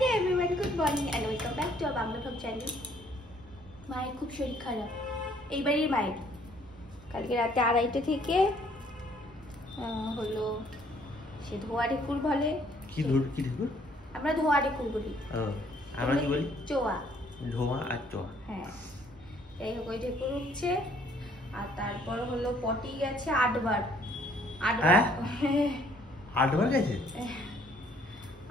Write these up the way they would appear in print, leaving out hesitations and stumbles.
Hello everyone, good morning and welcome back to Bangla vlog channel. মায়ের খুব শরীর খারাপ, এইবারই মায়ের কালকে রাতে 2:30 থেকে হলো সে ধোয়া ঢেকুর বলে। কি ঢেকুর? আমরা ধোয়া ঢেকুর বলি। আমরা কি বলি? চোয়া। ধোয়া আর চোয়া। হ্যাঁ, এই হোক, ওই ঢেকুর উঠছে। আর তারপর হলো পটি গেছে 8 বার। 8 বার গেছে?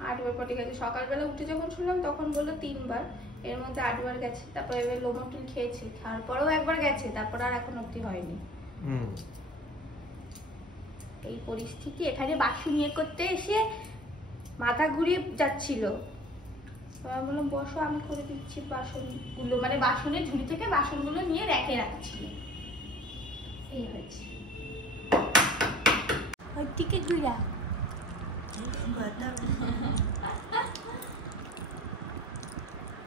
8 বার পটি গেছে। সকালবেলা উঠে যখন শুনলাম তখন বললো 3 বার, এর মধ্যে 8 বার গেছে। তারপর এবার লোমোটিল খেয়েছে, খাওয়ার পরেও একবার গেছে, তারপর আর এখন অবধি হয়নি। এই পরিস্থিতি। এখানে বাসন ইয়ে করতে এসে মাথা ঘুরিয়ে যাচ্ছিল। আমি বললাম বসো, আমি করে দিচ্ছি বাসনগুলো, মানে বাসনের ঝুড়ি থেকে বাসনগুলো নিয়ে রেখে রাখছিল। এই হয়েছে ওই দিকে ঘুরা।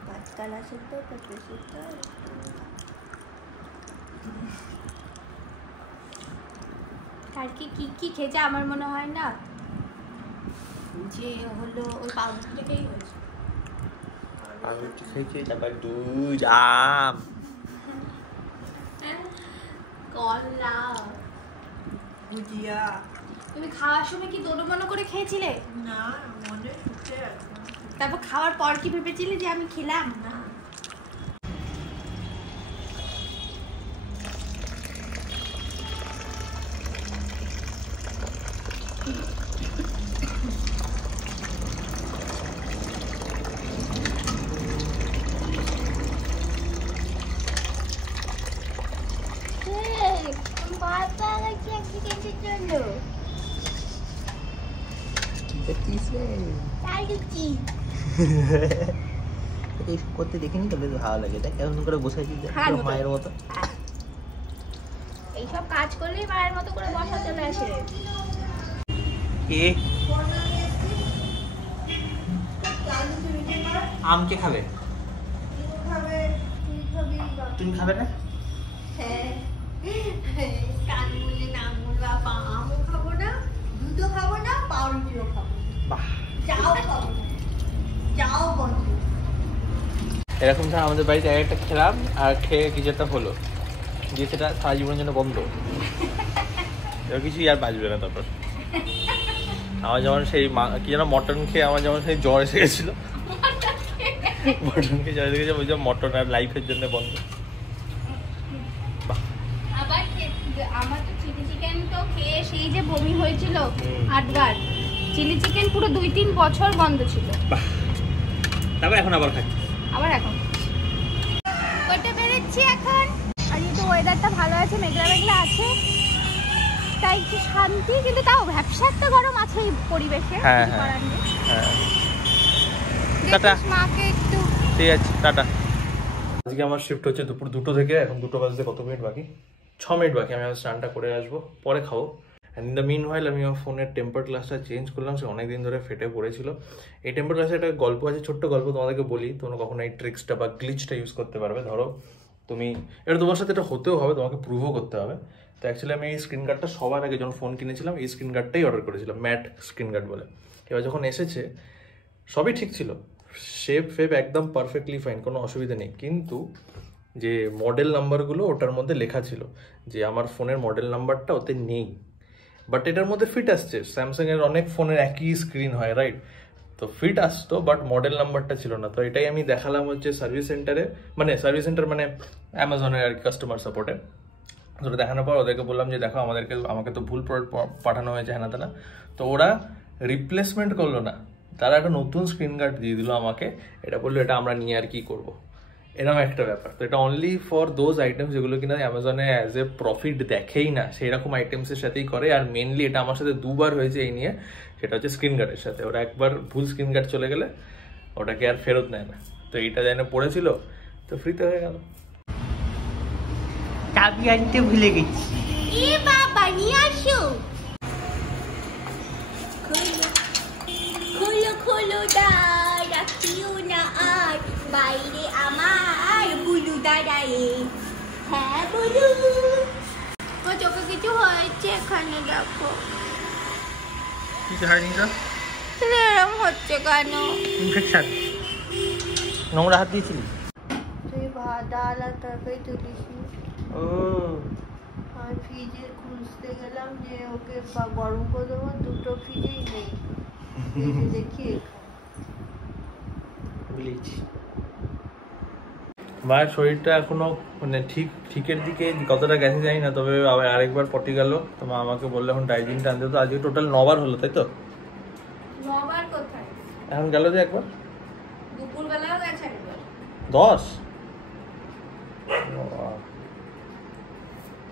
বাচ্চারা সেদ্ধ পেঁপে সেদ্ধ। কালকে কি খেয়েছে আমার মনে হয় না যে হলো ওই পাউরুটি থেকেই হয়েছে। পাউরুটি খেয়েছে, তারপর দুধ, আম, কলা, ভুজিয়া। তুমি খাওয়ার সময় কি দোনো মনো করে খেয়েছিলে? না, মনে হচ্ছে। তারপর খাওয়ার পর কি ভেবেছিলে যে আমি খেলাম? না। করতে দেখিনি তো, বেশ ভালো লাগে। দেখ কেমন করে বসাইছি, মায়ের মতো। এইসব কাজ করলেই মায়ের মতো করে বসা চলে আসে। আম কে খাবে? তুমি খাবে না? হ্যাঁ, কান বলে নাম বলবো। আমও খাবো না, দুধও খাবো না, পাউরুটিও খাবো না, চাও খাবো না, চাও বন্ধ। এরকম ধর আমাদের বাড়িতে একটা খেলাম আর খেয়ে কিছু একটা হলো, দিয়ে সেটা সারা জীবনের জন্য বন্ধ। এবার কিছুই আর বাঁচবে না। তারপর আমার যেমন সেই কি যেন মটন খেয়ে আমার যেমন সেই জ্বর এসে গেছিল, মটন খেয়ে জ্বর এসে গেছে, ওই যে মটন আর লাইফের জন্য বন্ধ। আবার আমার তো চিলি চিকেন তো খেয়ে সেই যে বমি হয়েছিল 8 বার। চিলি চিকেন পুরো 2-3 বছর বন্ধ ছিল। তারপর এখন আবার খাচ্ছি। আবার এখন কইতে বেরোচ্ছি এখন। আর যেহেতু ওয়েদারটা ভালো আছে, মেঘলা মেঘলা আছে, তাই একটু শান্তি। কিন্তু তাও ব্যবসা একটা গরম আছে এই পরিবেশে। হ্যাঁ, কিছু করার নেই। টাটা। মাকে একটু ঠিক আছে, টাটা। আজকে আমার শিফট হচ্ছে দুপুর 2টো থেকে। এখন 2টো বাজতে কত মিনিট বাকি? 6 মিনিট বাকি। আমি স্নানটা করে আসবো, পরে খাবো। And in the meanwhile আমি আমার ফোনের টেম্পার গ্লাসটা চেঞ্জ করলাম। সে অনেকদিন ধরে ফেটে পড়েছিল। এই টেম্পার গ্লাসে একটা গল্প আছে, ছোট্ট গল্প, তোমাদেরকে বলি। তোমরা কখনো এই ট্রিক্সটা বা গ্লিচটা ইউজ করতে পারবে। ধরো তুমি এটা, তোমার সাথে এটা হতেও হবে, তোমাকে প্রুভও করতে হবে। তো অ্যাকচুয়ালি আমি এই স্ক্রিন গার্ডটা সবার আগে যখন ফোন কিনেছিলাম এই স্ক্রিন গার্ডটাই অর্ডার করেছিলাম, ম্যাট স্ক্রিন গার্ড বলে। এবার যখন এসেছে সবই ঠিক ছিল, শেপ একদম পারফেক্টলি ফাইন, কোনো অসুবিধা নেই। কিন্তু যে মডেল নাম্বারগুলো ওটার মধ্যে লেখা ছিল যে আমার ফোনের মডেল নাম্বারটা ওতে নেই, বাট এটার মধ্যে ফিট আসছে। স্যামসাংয়ের অনেক ফোনের একই স্ক্রিন হয়, রাইট? তো ফিট আসতো, বাট মডেল নাম্বারটা ছিল না। তো এটাই আমি দেখালাম হচ্ছে সার্ভিস সেন্টারে, মানে সার্ভিস সেন্টার মানে অ্যামাজনের আর কাস্টমার সাপোর্টে। ওটা দেখানোর পর ওদেরকে বললাম যে দেখো আমাকে তো ভুল প্রোডাক্ট পাঠানো হয়েছে, হ্যাঁ না। তো ওরা রিপ্লেসমেন্ট করলো না, তারা একটা নতুন স্ক্রিন গার্ড দিয়ে দিল আমাকে। এটা বললো এটা আমরা নিয়ে আর কি করবো, এরকম একটা ব্যাপার। তো এটা অনলি ফর দোজ আইটেমস যেগুলো কিনা অ্যামাজনে অ্যাজ এ প্রফিট দেখেই না, সেই রকম আইটেমসের সাথেই করে। আর মেনলি এটা আমার সাথে 2 বার হয়েছে এই নিয়ে, সেটা হচ্ছে স্ক্রিন গার্ডের সাথে। ওরা একবার ভুল স্ক্রিন গার্ড চলে গেলে ওটাকে আর ফেরত নেয় না। তো এইটা যেন পড়েছিল, তো ফ্রিতে হয়ে গেল। চাবি আনতে ভুলে গেছি। এ বাবা, নিয়ে আসো। খোলো রাখিও না আর বাইরে আমার বুলু দাঁড়ায়। হ্যাঁ বুলু, ও চোখে কিছু হয়েছে এখানে, দেখো। কিছু হয়নি তো? এরকম হচ্ছে কেন? ইনফেকশন। নোংরা হাত দিয়েছিলি? তুই ভাত ডাল আর তরকারি তুলিস। ও আমি ফ্রিজে খুঁজতে গেলাম যে ওকে গরম করে দেবো, দুটো ফ্রিজেই নেই। দেখি বুঝেছি। মায়ের শরীরটা এখনো মানে ঠিকের দিকে কতটা গেছে জানি না, তবে আবার আরেকবার পটি গেল। তো মা আমাকে বললো এখন ডাইজিনটা আনতে। তো আজকে টোটাল 9 বার হলো, তাই তো? 9 বার কোথায়, এখন গেল যে একবার, দুপুরবেলাও গেছে একবার। 10।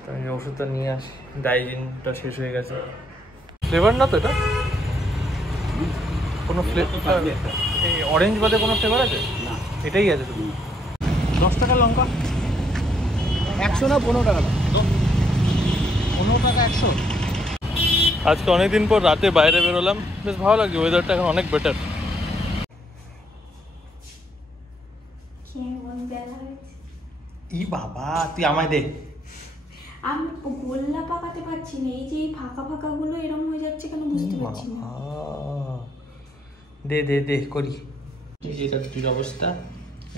আমি ওষুধটা নিয়ে আসি, ডাইজিনটা শেষ হয়ে গেছে। ফ্লেভার না তো এটা? কোনো ফ্লেভার এই অরেঞ্জ বাদে কোনো ফ্লেভার আছে না? এটাই আছে তো। 10 টাকা লঙ্কা 100 না 15 টাকা? 15 টাকা 100। আজকে অনেকদিন পর রাতে বাইরে বেরোলাম, বেশ ভালো লাগছে। ওয়েদারটা এখন অনেক বেটার। ই বাবা, তুই আমায় দে। আমি গোল্লা পাকাতে পারছি না, এই যে এই ফাঁকা ফাঁকা গুলো এরকম হয়ে যাচ্ছে কেন বুঝতে পারছি না। দে দে দে করি। এটা রুটির অবস্থা,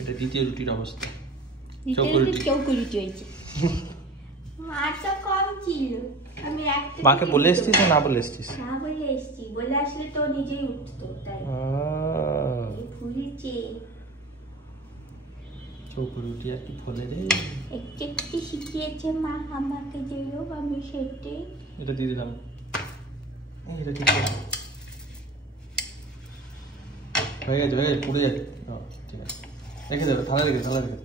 এটা দ্বিতীয় রুটির অবস্থা। চৌকুরুটি হয়েছে। মাছটা কম ছিল, আমি একটা মাকে বলে এসছিস না বলে এসছিস? না বলে এসছি, বলে আসলে তো নিজেই উঠতো, তাই ফুলেছে। চৌকুরুটি আর কি ফলে রে। একটু একটু শিখিয়েছে মা আমাকে, যেই হোক আমি সেটাই। এটা দিয়ে দিলাম, এটা ঠিক আছে। হয়ে গেছে হয়ে গেছে, পুড়ে যাচ্ছে। ঠিক আছে, রেখে দেবে, থালা রেখে থালা রেখে।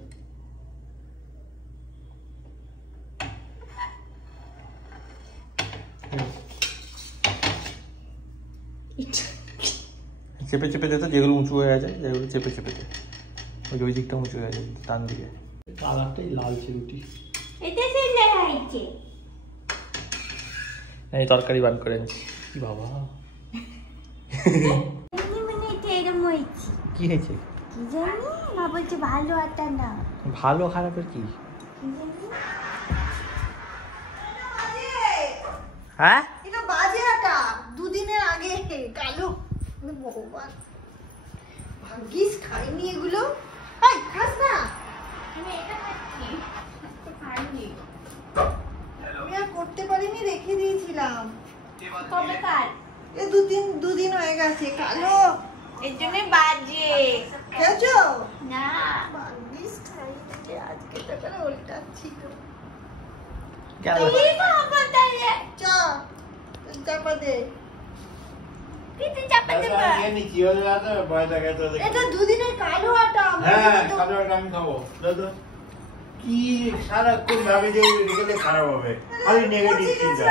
চেপে চেপে যেত, যেগুলো উঁচু হয়ে আছে যেগুলো চেপে চেপে যেত, ওই দিকটা উঁচু হয়ে যায় টান দিকে। কালারটাই লালচে রুটি। এটা সুন্দর হয়েছে। এই তরকারি বান করে আনছি। কি বাবা, মানে এটা এরকম হয়েছে, কি হয়েছে কি জানি। মা বলছে ভালো আটা না। ভালো খারাপের কি? হ্যাঁ এটা বাজে আটা, দুদিনের আগে কালো। ভগবান, ভাগ্যিস খাইনি এগুলো। খাস না? আমি এটা খাচ্ছি, তো খাইনি। আমি আর করতে পারিনি, রেখে দিয়েছিলাম। কবে কাল? এ দুদিন হয়ে গেছে। কালো এর জন্য বাজে। খেয়েছো? না ভাগ্যিস খাইনি, যে আজকে তো করে উল্টাচ্ছিল। এই বাবা তাহলে চাপা দে। কিতে চাপা দেব? এটা দুদিনের কালো আটা। হ্যাঁ, কালো আটা আমি খাবো। দাদা কি সারাক্ষণ ভাবে যে রেখে খারাপ হবে, খালি নেগেটিভ চিন্তা।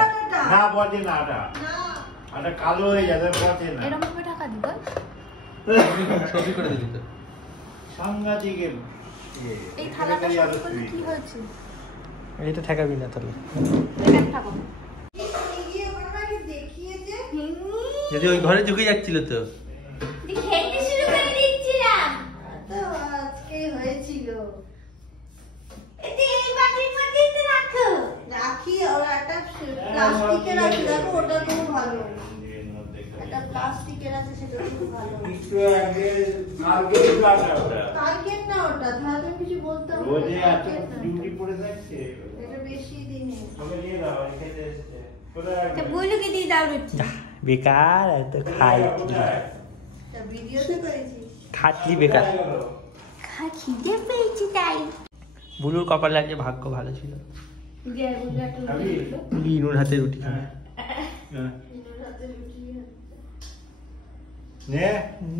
না পচে না আটা, আটা কালো হয়ে যাবে, পচে না। এরকম ভাবে ঢাকা দিব। ছবি করে দিলি তো সাংঘাতিক। এই থালাটা সত্যি করলে কি হয়েছে? এটা ঠেকাবি না তাহলে। এখানে থাকো। যদি ওই ঘরে ঢুকে যাচ্ছিল তো খেতে শুরু করে দিচ্ছিলাম। আজকে হয়েছিল। এতে এই বাটির মধ্যে তো রাখো। রাখি, আর একটা প্লাস্টিকে রাখি। দেখো ওটা খুব ভালো, একটা প্লাস্টিকের আছে, সেটা খুব ভালো। কালকের না ওটা, তাহলে কিছু বলতে হবে। রোজে এত ডিউটি পড়ে থাকছে, এটা বেশি দিনে। ওকে নিয়ে দাও, খেতে এসছে। তা বলুকে দিয়ে দাও রুটি। বেকার তো খাই ভিডিওতে করেছি। খাটলি বেকার। খিদে পেয়েছি তাই। বুলুর কপালে আজকে ভাগ্য ভালো ছিল, ইনুর হাতে রুটি খাবে।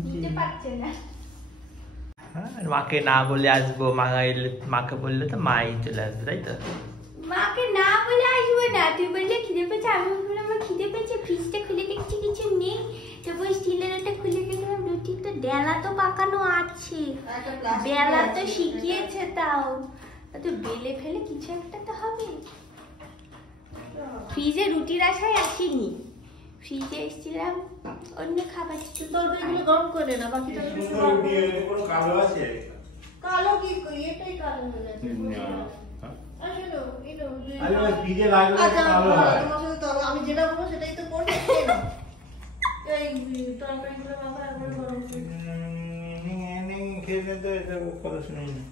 বুঝতে পারছে না। মাকে না বলে আসবো, মা এলে মাকে বললে তো মাই চলে আসবে, তাই তো? মাকে না বলে আসবো না, তুই বললে খিদে পেয়েছে। আমি বললাম আমার খিদে পেয়েছে, ফ্রিজটা খুলে দেখছি কিছু নেই। তারপর স্টিলের একটা খুলে দেখলাম রুটি, তো ডেলা তো পাকানো আছে, বেলা তো শিখিয়েছে, তাও তো বেলে ফেলে কিছু একটা তো হবে। ফ্রিজে রুটির আশায় আসিনি, ফ্রিজে এসেছিলাম অন্য খাবার ছিল। তরকারিগুলো গরম করে না, বাকি কোনো কালো আছে? কালো কি করি, এটাই কালো হয়ে গেছে। আমি যেটা বলবো সেটাই তো করতে। এই তরকারিগুলো বাবা একবার গরম করে খেয়েছেন তো এটা কথা শুনেই না।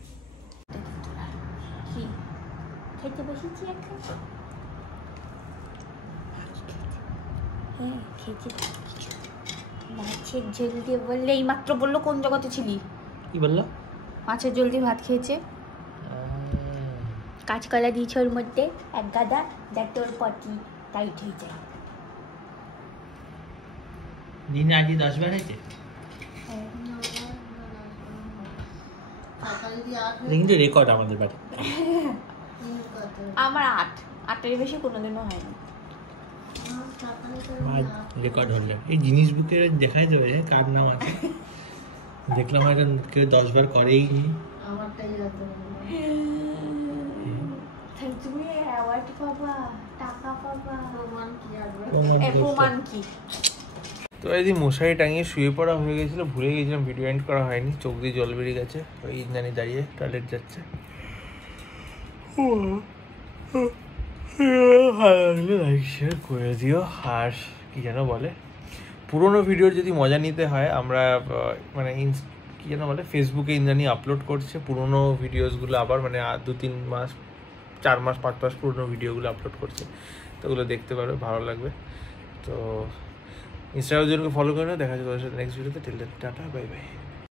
কি খেতে বসেছি এখন? হ্যাঁ খেয়েছি। মাছের ঝোল দিয়ে বললে এই মাত্র বললো কোন জগতে ছিলি? কি বললো? মাছের ঝোল দিয়ে ভাত খেয়েছে। কাঁচকলা দিয়েছে ওর মধ্যে এক গাদা, যাতে ওর পটি টাইট হয়ে যায়। দিনে আজ 10 বার হয়েছে কিন্তু রেকর্ড আমাদের বাড়ি। আমার 8-8-এর বেশি কোনোদিনও হয়নি। রেকর্ড হলো এই জিনিস বুকে দেখাই দেবে কার নাম আছে। দেখলাম এটা কেউ 10 বার করেই নি। তুমি অ্যাওয়ার্ড পাবা, টাকা পাবা, প্রমাণ কি? তো এই মশারি টাঙিয়ে শুয়ে পড়া হয়ে গেছিলো, ভুলে গেছিলাম ভিডিও এন্ড করা হয়নি। চোখ দিয়ে জল বেরিয়ে গেছে। ওই ইন্দ্রাণী দাঁড়িয়ে টয়লেট যাচ্ছে। ভালো লাগলে লাইক শেয়ার করে দিও। আর কি যেন বলে, পুরোনো ভিডিওর যদি মজা নিতে হয় আমরা মানে কি যেন বলে ফেসবুকে ইন্দ্রাণী আপলোড করছে পুরোনো ভিডিওসগুলো, আবার মানে 2-3 মাস 4 মাস 5 মাস পুরোনো ভিডিওগুলো আপলোড করছে। তো ওগুলো দেখতে পারো, ভালো লাগবে। তো ইনস্টাগ্রামের জন্য ফলো করে নাও। দেখা যাচ্ছে তোমাদের সাথে নেক্সট ভিডিওতে। Till then tata, bye by.